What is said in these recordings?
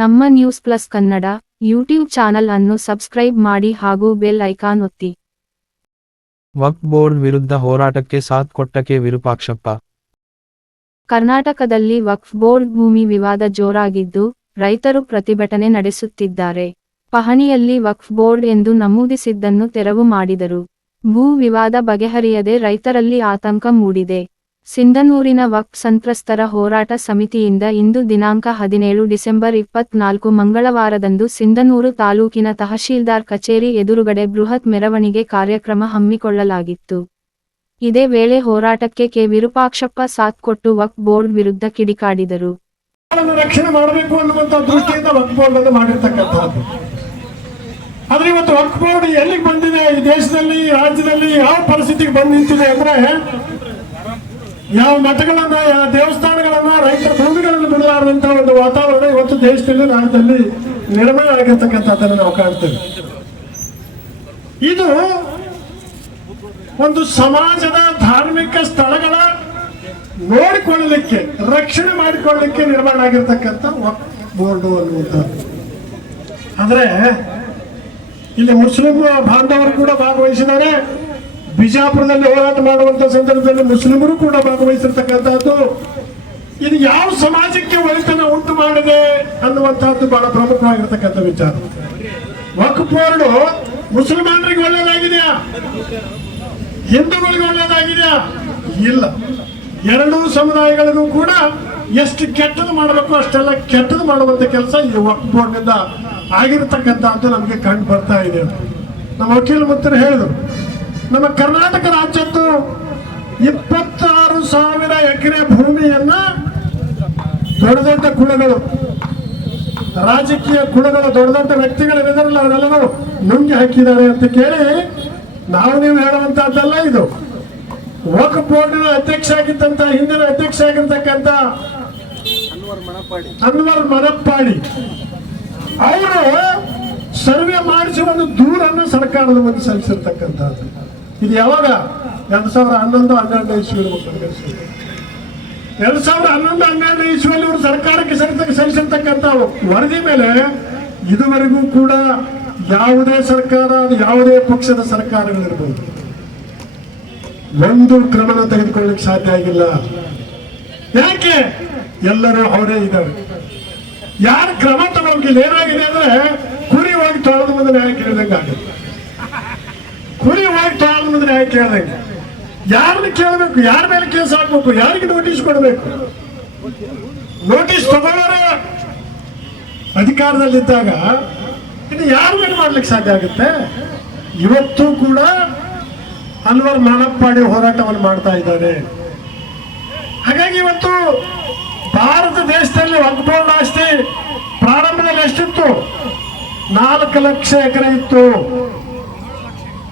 ನಮ್ಮ news plus Kannada YouTube channel ಅನ್ನು subscribe ಮಾಡಿ ಹಾಗೂ ಬೆಲ್ ಐಕಾನ್ ಒತ್ತಿ. ವಕ್ಫ್ ಬೋರ್ಡ್ ವಿರುದ್ಧ ಹೋರಾಟಕ್ಕೆ ಸಾಥ್ ಕೊಟ್ಟಕ್ಕೆ ವಿರೂಪಾಕ್ಷಪ್ಪ. ಕರ್ನಾಟಕದಲ್ಲಿ ವಕ್ಫ್ ಬೋರ್ಡ್ ಭೂಮಿ ವಿವಾದ ಜೋರಾಗಿದ್ದು, ರೈತರು ಪ್ರತಿಭಟನೆ ನಡೆಸುತ್ತಿದ್ದಾರೆ. ಪಹಣಿಯಲ್ಲಿ ವಕ್ಫ್ ಬೋರ್ಡ್ ಎಂದು ನಮೂದಿಸಿದ್ದನ್ನು ತೆರವು ಮಾಡಿದರು. ಭೂ ವಿವಾದ ಬಗೆಹರಿಯದೆ ರೈತರಲ್ಲಿ ಆತಂಕ ಮೂಡಿದೆ. ಸಿಂಧನೂರಿನ ವಕ್ಫ್ ಸಂತ್ರಸ್ತರ ಹೋರಾಟ ಸಮಿತಿಯಿಂದ ಇಂದು ದಿನಾಂಕ 17 ಡಿಸೆಂಬರ್ 24 ಮಂಗಳವಾರದಂದು ಸಿಂಧನೂರು ತಾಲೂಕಿನ ತಹಶೀಲ್ದಾರ್ ಕಚೇರಿ ಎದುರುಗಡೆ ಬೃಹತ್ ಮೆರವಣಿಗೆ ಕಾರ್ಯಕ್ರಮ ಹಮ್ಮಿಕೊಳ್ಳಲಾಗಿತ್ತು. ಇದೇ ವೇಳೆ ಹೋರಾಟಕ್ಕೆ ಕೆ. ವಿರೂಪಾಕ್ಷಪ್ಪ ಸಾಥ್ ಕೊಟ್ಟು ವಕ್ಫ್ ಬೋರ್ಡ್ ವಿರುದ್ಧ ಕಿಡಿಕಾಡಿದರು. ರಕ್ಷಣೆ ಮಾಡಬೇಕು ಅನ್ನುವಂತ ದೃಷ್ಟಿಯಿಂದ ವಕ್ಫ್ ಬೋರ್ಡ್ ಅನ್ನು ಮಾಡಿರ್ತಕ್ಕಂಥದ್ದು. ಆದ್ರೆ ಇವತ್ತು ವಕ್ಫ್ ಬೋರ್ಡ್ ಎಲ್ಲಿಗೆ ಬಂದಿದೆ, ಈ ದೇಶದಲ್ಲಿ ರಾಜ್ಯದಲ್ಲಿ ಯಾವ ಪರಿಸ್ಥಿತಿಗೆ ಬಂದು ನಿಂತಿದೆ ಅಂದ್ರೆ, ಯಾವ ಮಠಗಳನ್ನ ಯಾವ ದೇವಸ್ಥಾನಗಳನ್ನ ರೈತರ ಭೂಮಿಗಳನ್ನು ಬಿಡಲಾರದಂತಹ ಒಂದು ವಾತಾವರಣ ಇವತ್ತು ದೇಶದಲ್ಲಿ ರಾಜ್ಯದಲ್ಲಿ ನಿರ್ಮಾಣ ಆಗಿರ್ತಕ್ಕಂಥದ್ದನ್ನು ನಾವು ಕಾಣ್ತೇವೆ. ಇದು ಒಂದು ಸಮಾಜದ ಧಾರ್ಮಿಕ ಸ್ಥಳಗಳ ನೋಡಿಕೊಳ್ಳಲಿಕ್ಕೆ, ರಕ್ಷಣೆ ಮಾಡಿಕೊಳ್ಳಲಿಕ್ಕೆ ನಿರ್ಮಾಣ ಆಗಿರ್ತಕ್ಕಂಥ ವಕ್ಫ್ ಬೋರ್ಡ್ ಅನ್ನುವಂಥದ್ದು. ಅಂದ್ರೆ ಇಲ್ಲಿ ಮುಸ್ಲಿಂ ಬಾಂಧವರು ಕೂಡ ಭಾಗವಹಿಸಿದ್ದಾರೆ. ಬಿಜಾಪುರದಲ್ಲಿ ಹೋರಾಟ ಮಾಡುವಂತ ಸಂದರ್ಭದಲ್ಲಿ ಮುಸ್ಲಿಮರು ಕೂಡ ಭಾಗವಹಿಸಿರ್ತಕ್ಕಂಥದ್ದು. ಇದು ಯಾವ ಸಮಾಜಕ್ಕೆ ಒಳಿತನ ಉಂಟು ಮಾಡಿದೆ ಅನ್ನುವಂಥದ್ದು ಬಹಳ ಪ್ರಮುಖವಾಗಿರ್ತಕ್ಕಂಥ ವಿಚಾರ. ವಕ್ಫ್ ಬೋರ್ಡ್ ಮುಸಲ್ಮಾನರಿಗೆ ಒಳ್ಳೇದಾಗಿದೆಯಾ, ಹಿಂದೂಗಳಿಗೆ ಒಳ್ಳೇದಾಗಿದೆಯಾ? ಇಲ್ಲ. ಎರಡೂ ಸಮುದಾಯಗಳಿಗೂ ಕೂಡ ಎಷ್ಟು ಕೆಟ್ಟದ್ದು ಮಾಡಬೇಕು ಅಷ್ಟೆಲ್ಲ ಕೆಟ್ಟದ್ದು ಮಾಡುವಂತ ಕೆಲಸ ಈ ವಕ್ಫ್ ಬೋರ್ಡ್ ನಿಂದ ಆಗಿರತಕ್ಕಂಥದ್ದು ನಮಗೆ ಕಂಡು ಬರ್ತಾ ಇದೆ. ನಮ್ಮ ವಕೀಲ ಮಿತ್ರರು ಹೇಳಿದರು, ನಮ್ಮ ಕರ್ನಾಟಕ ರಾಜ್ಯದ್ದು 26,000 ಎಕರೆ ಭೂಮಿಯನ್ನ ದೊಡ್ಡ ದೊಡ್ಡ ಕುಳಗಳು, ರಾಜಕೀಯ ಕುಳಗಳು, ದೊಡ್ಡ ದೊಡ್ಡ ವ್ಯಕ್ತಿಗಳಿದ್ದಾರಲ್ಲ ಅವರೆಲ್ಲರೂ ನುಂಗಿ ಹಾಕಿದ್ದಾರೆ ಅಂತ ಕೇಳಿ ನಾವು ನೀವು ಹೇಳುವಂತಹದ್ದಲ್ಲ. ಇದು ವಕ್ಫ್ ಬೋರ್ಡಿನ ಅಧ್ಯಕ್ಷ ಆಗಿದ್ದಂತ, ಹಿಂದಿನ ಅಧ್ಯಕ್ಷ ಆಗಿರ್ತಕ್ಕಂಥ ಅನ್ವರ್ ಮನಪ್ಪಾಡಿ ಅವರು ಸರ್ವೆ ಮಾಡಿಸಿ ಒಂದು ದೂರನ್ನು ಸರ್ಕಾರದ ಮುಂದೆ ಸಲ್ಲಿಸಿರ್ತಕ್ಕಂಥದ್ದು. ಇದು ಯಾವಾಗ? 2011-12 ಇಸ್ವಿ. 2011-12 ಇಸ್ವಿಯಲ್ಲಿ ಇವರು ಸರ್ಕಾರಕ್ಕೆ ಸಲ್ಲಿಸಿರ್ತಕ್ಕಂಥ ವರದಿ ಮೇಲೆ ಇದುವರೆಗೂ ಕೂಡ ಯಾವುದೇ ಸರ್ಕಾರ, ಯಾವುದೇ ಪಕ್ಷದ ಸರ್ಕಾರಗಳಿರ್ಬೋದು, ಒಂದು ಕ್ರಮನ ತೆಗೆದುಕೊಳ್ಳಲಿಕ್ಕೆ ಸಾಧ್ಯ ಆಗಿಲ್ಲ. ಯಾಕೆ? ಎಲ್ಲರೂ ಅವರೇ ಇದ್ದಾರೆ. ಯಾರು ಕ್ರಮ ತಗೊಳ್ಕಿಲ್ಲ. ಏನಾಗಿದೆ ಅಂದ್ರೆ, ಕುರಿ ಹೋಗಿ ತೊಳೆದ ಮುಂದೆ ನ್ಯಾಯ ಕೇಳಿದಂಗೆ ಆಗುತ್ತೆ. ಕುರಿ ಹೋಗಿ ತೊಳೆದ ಮುಂದೆ ನ್ಯಾಯ ಕೇಳಿದಂಗೆ. ಯಾರನ್ನ ಕೇಳಬೇಕು, ಯಾರ ಮೇಲೆ ಕೇಸ್ ಹಾಕ್ಬೇಕು, ಯಾರಿಗೆ ನೋಟಿಸ್ ಕೊಡಬೇಕು? ನೋಟಿಸ್ ತಗೊಳ್ಳೋರ ಅಧಿಕಾರದಲ್ಲಿದ್ದಾಗ ಇನ್ನು ಯಾರ ಮೇಲೆ ಮಾಡ್ಲಿಕ್ಕೆ ಸಾಧ್ಯ ಆಗುತ್ತೆ? ಇವತ್ತು ಕೂಡ ಅನ್ವರ್ ಮಾನಪ್ಪಾಡಿ ಹೋರಾಟವನ್ನು ಮಾಡ್ತಾ ಇದ್ದಾರೆ. ಹಾಗಾಗಿ ಇವತ್ತು ಭಾರತ ದೇಶದಲ್ಲಿ ವಕ್ಫ್ ಬೋರ್ಡ್ ಆಸ್ತಿ ಪ್ರಾರಂಭದಲ್ಲಿ ಎಷ್ಟಿತ್ತು? 4 ಲಕ್ಷ ಎಕರೆ ಇತ್ತು.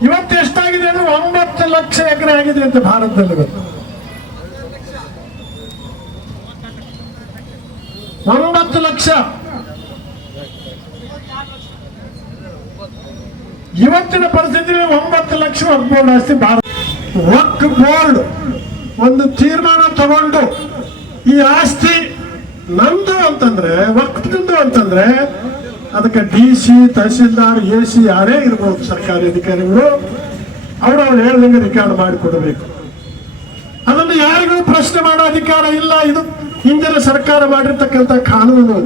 ಇವತ್ತು ಎಷ್ಟಾಗಿದೆ ಅಂದ್ರೆ 9 ಲಕ್ಷ ಎಕರೆ ಆಗಿದೆ ಅಂತ ಭಾರತದಲ್ಲಿ. 9 ಲಕ್ಷ. ಇವತ್ತಿನ ಪರಿಸ್ಥಿತಿಯಲ್ಲಿ 9 ಲಕ್ಷ ವಕ್ಫ್ ಬೋರ್ಡ್ ಆಸ್ತಿ ಭಾರತ. ವಕ್ಫ್ ಬೋರ್ಡ್ ಒಂದು ತೀರ್ಮಾನ ತಗೊಂಡು ಈ ಆಸ್ತಿ ನಂದು ಅಂತಂದ್ರೆ, ವಕ್ಫ್ದು ಅಂತಂದ್ರೆ, ಅದಕ್ಕೆ DC, ತಹಶೀಲ್ದಾರ್, AC ಯಾರೇ ಇರ್ಬೋದು, ಸರ್ಕಾರಿ ಅಧಿಕಾರಿಗಳು, ಅವರು ಹೇಳ್ದಂಗೆ ರೆಕಾರ್ಡ್ ಮಾಡಿಕೊಡಬೇಕು. ಅದನ್ನು ಯಾರಿಗೂ ಪ್ರಶ್ನೆ ಮಾಡೋ ಅಧಿಕಾರ ಇಲ್ಲ. ಇದು ಹಿಂದಿನ ಸರ್ಕಾರ ಮಾಡಿರ್ತಕ್ಕಂಥ ಕಾನೂನು.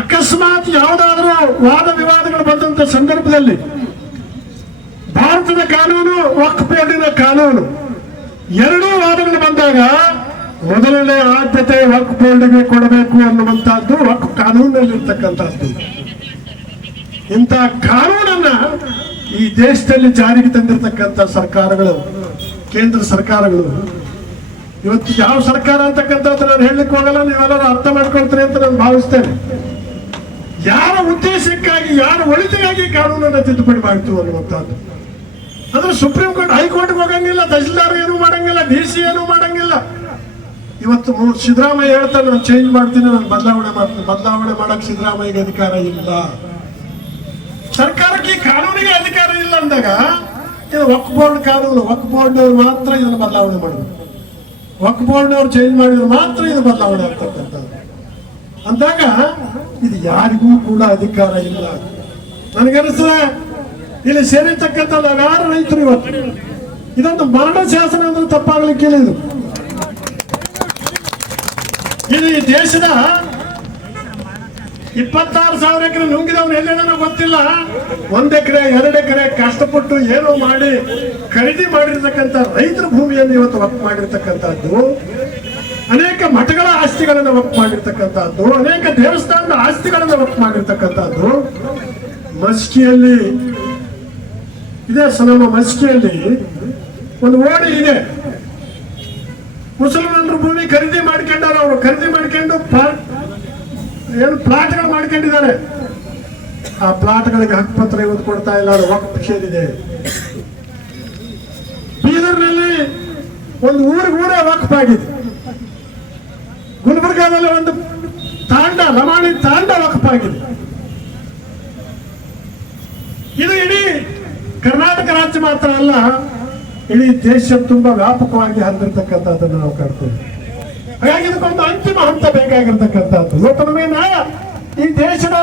ಅಕಸ್ಮಾತ್ ಯಾವುದಾದ್ರೂ ವಾದ ವಿವಾದಗಳು ಬಂದಂತ ಸಂದರ್ಭದಲ್ಲಿ ಭಾರತದ ಕಾನೂನು, ವಕ್ಫ್ ಬೋರ್ಡಿನ ಕಾನೂನು, ಎರಡೂ ವಾದಗಳು ಬಂದಾಗ ಮೊದಲನೇ ಆದ್ಯತೆ ವಕ್ಫ್ ಬೋರ್ಡ್ಗೆ ಕೊಡಬೇಕು ಅನ್ನುವಂತಹದ್ದು ವಕ್ಫ್ ಕಾನೂನಿನಲ್ಲಿರ್ತಕ್ಕಂಥದ್ದು. ಇಂಥ ಕಾನೂನನ್ನ ಈ ದೇಶದಲ್ಲಿ ಜಾರಿಗೆ ತಂದಿರತಕ್ಕಂಥ ಸರ್ಕಾರಗಳು, ಕೇಂದ್ರ ಸರ್ಕಾರಗಳು, ಇವತ್ತು ಯಾವ ಸರ್ಕಾರ ಅಂತಕ್ಕಂಥದ್ದು ನಾನು ಹೇಳಲಿಕ್ಕೆ ಹೋಗಲ್ಲ, ನೀವೆಲ್ಲರೂ ಅರ್ಥ ಮಾಡ್ಕೊಳ್ತೀರಿ ಅಂತ ನಾನು ಭಾವಿಸ್ತೇನೆ. ಯಾರ ಉದ್ದೇಶಕ್ಕಾಗಿ, ಯಾರ ಒಳಿತಿಗಾಗಿ ಕಾನೂನನ್ನು ತಿದ್ದುಪಡಿ ಮಾಡ್ತು ಅನ್ನುವಂಥದ್ದು. ಅಂದ್ರೆ ಸುಪ್ರೀಂ ಕೋರ್ಟ್, ಹೈಕೋರ್ಟ್ಗೆ ಹೋಗಂಗಿಲ್ಲ, ತಹಶೀಲ್ದಾರ್ ಏನು ಮಾಡಂಗಿಲ್ಲ, DC ಏನು ಮಾಡಂಗಿಲ್ಲ. ಇವತ್ತು ಸಿದ್ದರಾಮಯ್ಯ ಹೇಳ್ತಾರೆ, ನಾನು ಚೇಂಜ್ ಮಾಡ್ತೀನಿ, ನಾನು ಬದಲಾವಣೆ ಮಾಡ್ತೀನಿ. ಬದಲಾವಣೆ ಮಾಡಕ್ ಸಿದ್ದರಾಮಯ್ಯಗೆ ಅಧಿಕಾರ ಇಲ್ಲ. ಸರ್ಕಾರಕ್ಕೆ ಕಾನೂನಿಗೆ ಅಧಿಕಾರ ಇಲ್ಲ ಅಂದಾಗ ಇದು ವಕ್ಫ್ ಬೋರ್ಡ್ ಕಾನೂನು. ವಕ್ಫ್ ಬೋರ್ಡ್ನವ್ರು ಮಾತ್ರ ಇದನ್ನು ಬದಲಾವಣೆ ಮಾಡಬೇಕು. ವಕ್ಫ್ ಬೋರ್ಡ್ನವ್ರು ಚೇಂಜ್ ಮಾಡಿದ್ರೆ ಮಾತ್ರ ಇದು ಬದಲಾವಣೆ ಆಗ್ತಕ್ಕಂಥದ್ದು. ಅಂದಾಗ ಇದು ಯಾರಿಗೂ ಕೂಡ ಅಧಿಕಾರ ಇಲ್ಲ. ನನಗನ್ನಿಸ್ತದೆ ಇಲ್ಲಿ ಸೇರಿರ್ತಕ್ಕಂಥ ನಾವ್ಯಾರು ರೈತರು ಇವತ್ತು ಇದೊಂದು ಮರಣ ಶಾಸನ ಅಂದ್ರೆ ತಪ್ಪಾಗ್ಲಿಕ್ಕಿಲ್ಲ. ಇದು ಈ ದೇಶದ 26,000 ಎಕರೆ ನುಂಗಿದವನು ಎಲ್ಲೇನೋ ಗೊತ್ತಿಲ್ಲ. 1 ಎಕರೆ 2 ಎಕರೆ ಕಷ್ಟಪಟ್ಟು ಏನೋ ಮಾಡಿ ಖರೀದಿ ಮಾಡಿರ್ತಕ್ಕಂಥ ರೈತರ ಭೂಮಿಯನ್ನು ಇವತ್ತು ವಕ್ಫ್ ಮಾಡಿರ್ತಕ್ಕಂಥದ್ದು, ಅನೇಕ ಮಠಗಳ ಆಸ್ತಿಗಳನ್ನು ವಕ್ಫ್ ಮಾಡಿರ್ತಕ್ಕಂಥದ್ದು, ಅನೇಕ ದೇವಸ್ಥಾನದ ಆಸ್ತಿಗಳನ್ನು ವಕ್ಫ್ ಮಾಡಿರ್ತಕ್ಕಂಥದ್ದು. ಮಸ್ಕಿಯಲ್ಲಿ ಇದೆ, ನಮ್ಮ ಮಸ್ಕಿಯಲ್ಲಿ ಒಂದು ಓಣಿ ಇದೆ. ಮುಸಲ್ಮಾನರು ಭೂಮಿ ಖರೀದಿ ಮಾಡ್ಕೊಂಡಾರ. ಅವರು ಖರೀದಿ ಮಾಡ್ಕೊಂಡು ಏನು ಪ್ಲಾಟ್ಗಳು ಮಾಡ್ಕೊಂಡಿದ್ದಾರೆ. ಆ ಪ್ಲಾಟ್ಗಳಿಗೆ ಹಕ್ಕುಪತ್ರ ಇವತ್ತು ಕೊಡ್ತಾ ಇಲ್ಲ, ಅದು ವಕ್ಫ್ ಸೇರಿದೆ. ಬೀದರ್ನಲ್ಲಿ ಒಂದು ಊರೇ ವಕ್ಫ್ ಆಗಿದೆ. ಗುಲ್ಬರ್ಗಾದಲ್ಲಿ ಒಂದು ತಾಂಡ, ಲಮಾಣಿ ತಾಂಡ ವಕ್ಫ್ ಆಗಿದೆ. ಇದು ಇಡೀ ಕರ್ನಾಟಕ ರಾಜ್ಯ ಮಾತ್ರ ಅಲ್ಲ, ಇಡೀ ದೇಶ ತುಂಬಾ ವ್ಯಾಪಕವಾಗಿ ಹರಿದಿರ್ತಕ್ಕಂಥದ್ದನ್ನು ನಾವು ಕಾಣ್ತೇವೆ. ಹಾಗಾಗಿ ಇದಕ್ಕೊಂದು ಅಂತಿಮ ಹಂತ ಬೇಕಾಗಿರ್ತಕ್ಕಂಥದ್ದು. ಇವತ್ತು ನಮಗೆ ನ್ಯಾಯ, ಈ ದೇಶದ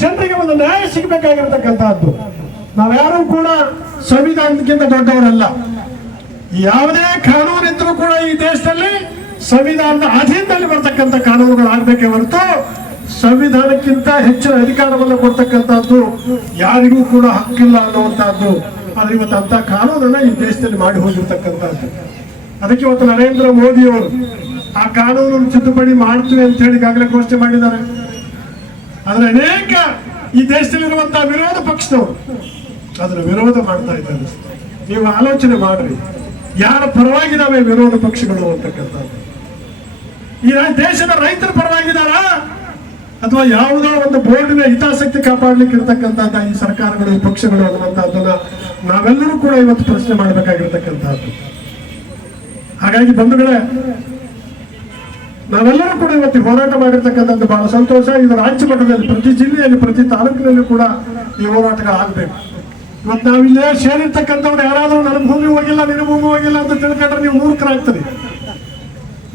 ಜನರಿಗೆ ಒಂದು ನ್ಯಾಯ ಸಿಗಬೇಕಾಗಿರ್ತಕ್ಕಂಥದ್ದು. ನಾವ್ಯಾರೂ ಕೂಡ ಸಂವಿಧಾನಕ್ಕಿಂತ ದೊಡ್ಡವರಲ್ಲ. ಯಾವುದೇ ಕಾನೂನು ಇದ್ರೂ ಕೂಡ ಈ ದೇಶದಲ್ಲಿ ಸಂವಿಧಾನದ ಅಧೀನದಲ್ಲಿ ಬರ್ತಕ್ಕಂಥ ಕಾನೂನುಗಳಾಗಬೇಕೇ ಹೊರತು ಸಂವಿಧಾನಕ್ಕಿಂತ ಹೆಚ್ಚಿನ ಅಧಿಕಾರವನ್ನು ಕೊಡ್ತಕ್ಕಂಥದ್ದು ಯಾರಿಗೂ ಕೂಡ ಹಕ್ಕಿಲ್ಲ ಅನ್ನುವಂಥದ್ದು. ಆದ್ರೆ ಇವತ್ತು ಅಂತ ಕಾನೂನನ್ನ ಈ ದೇಶದಲ್ಲಿ ಮಾಡಿ ಹೋಗಿರ್ತಕ್ಕಂಥದ್ದು. ಅದಕ್ಕೆ ಇವತ್ತು ನರೇಂದ್ರ ಮೋದಿಯವರು ಆ ಕಾನೂನನ್ನು ತಿದ್ದುಪಡಿ ಮಾಡ್ತೀವಿ ಅಂತ ಹೇಳಿ ಈಗಾಗಲೇ ಘೋಷಣೆ ಮಾಡಿದ್ದಾರೆ. ಆದ್ರೆ ಅನೇಕ ಈ ದೇಶದಲ್ಲಿರುವಂತಹ ವಿರೋಧ ಪಕ್ಷದವರು ಅದರ ವಿರೋಧ ಮಾಡ್ತಾ ಇದ್ದಾರೆ. ನೀವು ಆಲೋಚನೆ ಮಾಡ್ರಿ, ಯಾರ ಪರವಾಗಿ ನಾವೇ ವಿರೋಧ ಪಕ್ಷಗಳು ಅಂತಕ್ಕಂಥದ್ದು. ಈ ದೇಶದ ರೈತರ ಪರವಾಗಿದ್ದಾರಾ ಅಥವಾ ಯಾವುದೋ ಒಂದು ಬೋರ್ಡಿನ ಹಿತಾಸಕ್ತಿ ಕಾಪಾಡ್ಲಿಕ್ಕೆ ಇರ್ತಕ್ಕಂಥದ್ದು ಈ ಸರ್ಕಾರಗಳು, ಈ ಪಕ್ಷಗಳು ಅನ್ನುವಂಥದ್ದನ್ನ ನಾವೆಲ್ಲರೂ ಕೂಡ ಇವತ್ತು ಪ್ರಶ್ನೆ ಮಾಡಬೇಕಾಗಿರ್ತಕ್ಕಂಥದ್ದು. ಹಾಗಾಗಿ ಬಂಧುಗಳೇ, ನಾವೆಲ್ಲರೂ ಕೂಡ ಇವತ್ತು ಹೋರಾಟ ಮಾಡಿರ್ತಕ್ಕಂಥದ್ದು ಬಹಳ ಸಂತೋಷ. ಇದು ರಾಜ್ಯ ಮಟ್ಟದಲ್ಲಿ ಪ್ರತಿ ಜಿಲ್ಲೆಯಲ್ಲಿ, ಪ್ರತಿ ತಾಲೂಕಿನಲ್ಲಿ ಕೂಡ ಈ ಹೋರಾಟಗಳಾಗಬೇಕು. ಇವತ್ತು ನಾವಿಲ್ಲೇ ಸೇರಿರ್ತಕ್ಕಂಥವ್ರು ಯಾರಾದ್ರೂ ನನ್ನ ಭೂಮಿ ಹೋಗಿಲ್ಲ, ನಿನ್ನ ಭೂಮಿ ಹೋಗಿಲ್ಲ ಅಂತ ತಿಳ್ಕೊಂಡ್ರೆ ನೀವು ಮೂರ್ಖರಾಗ್ತದೆ.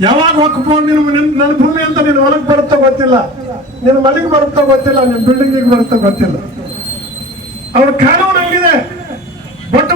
ಯಾವಾಗ ಹೋಗ್ಕೊಂಡು ನನ್ನ ಭೂಮಿ ಅಂತ ನೀನು ಹೊಲಕ್ಕೆ ಬರುತ್ತೋ ಗೊತ್ತಿಲ್ಲ, ನಿನ್ನ ಮನೆಗೆ ಬರುತ್ತೋ ಗೊತ್ತಿಲ್ಲ, ನಿನ್ನ ಬಿಲ್ಡಿಂಗಿಗೆ ಬರುತ್ತೋ ಗೊತ್ತಿಲ್ಲ. ಅವ್ರ ಕಾನೂನು ಹಂಗಿದೆ. ಬೊಟ್ಟು